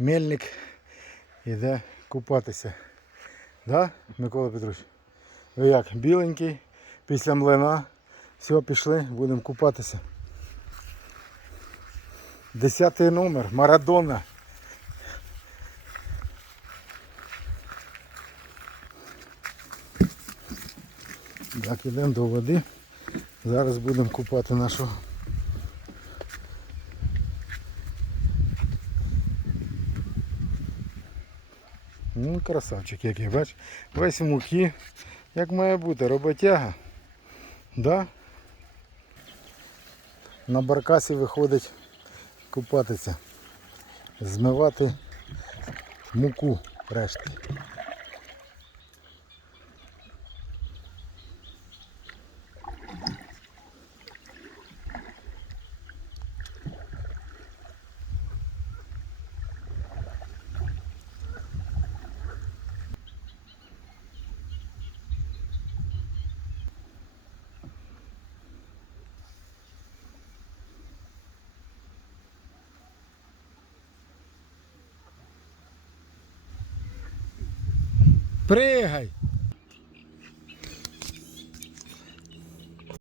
Мельник йде купатися. Да, Микола Петрович? Ви як? Біленький, після млина. Все, пішли, будемо купатися. Десятий номер, Марадона. Так, ідемо до води. Зараз будемо купати нашого. Ну, красавчик який, бач, весь в муки, як має бути, роботяга. Да? На баркасі виходить купатися, змивати муку решти. Пригай!